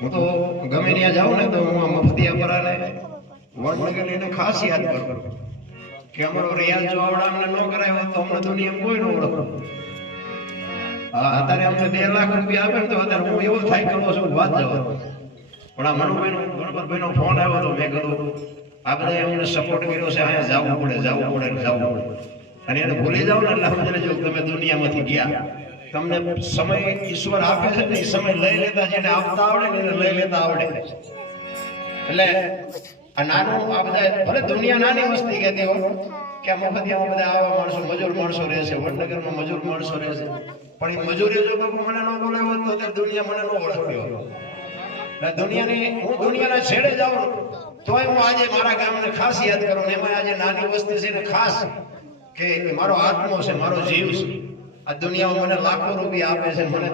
હું તો ગમે ત્યાં જાઉં ને તો હું મફતિયાપરાને વડનગરને ખાસ યાદ કરું કે અમારો રિયાઝ જો આવડાને ન કરાયો તો અમને દુનિયામાં કોઈ ન ઓળખે. અત્યારે અમને 2 લાખ રૂપિયા આપે તો અત્યારે હું એવો થાય કરું છું વાત જવા. પણ આ મનુભાઈનો ગણપતભાઈનો ફોન આવ્યો તો મેં કીધું આ બધા અમને સપોર્ટ કર્યો છે, અહીંયા જવું પડે. અને એને ભૂલી જાવ ને એટલે સમજી લેજો તમે દુનિયામાંથી ગયા. તમને સમય ઈશ્વર આપે છે ને, એ સમય લઈ લેતા જેને આપતા આવડે ને એને લઈ લેતા આવડે. એટલે આ નાનું આ બધા ભલે દુનિયા નાની વસ્તી કહેતી હોય કે મફતિયામાં બધા આવા માણસો મજૂર માણસો રહે છે, વડનગરમાં મજૂર માણસો રહે છે, પણ એ મજૂરી જો મને ન બોલાવ્યો તો અત્યારે દુનિયા મને ન ઓળખ્યો. હું દુનિયાના છેડે જાઉં તોય હું આજે મારા ગામને ખાસ યાદ કરું ને એમાં આજે નાની વસ્તી છે ને ખાસ કે મારો આત્મો છે, મારો જીવ છે. આ દુનિયામાં મને લાખો રૂપિયા આપે છે, મને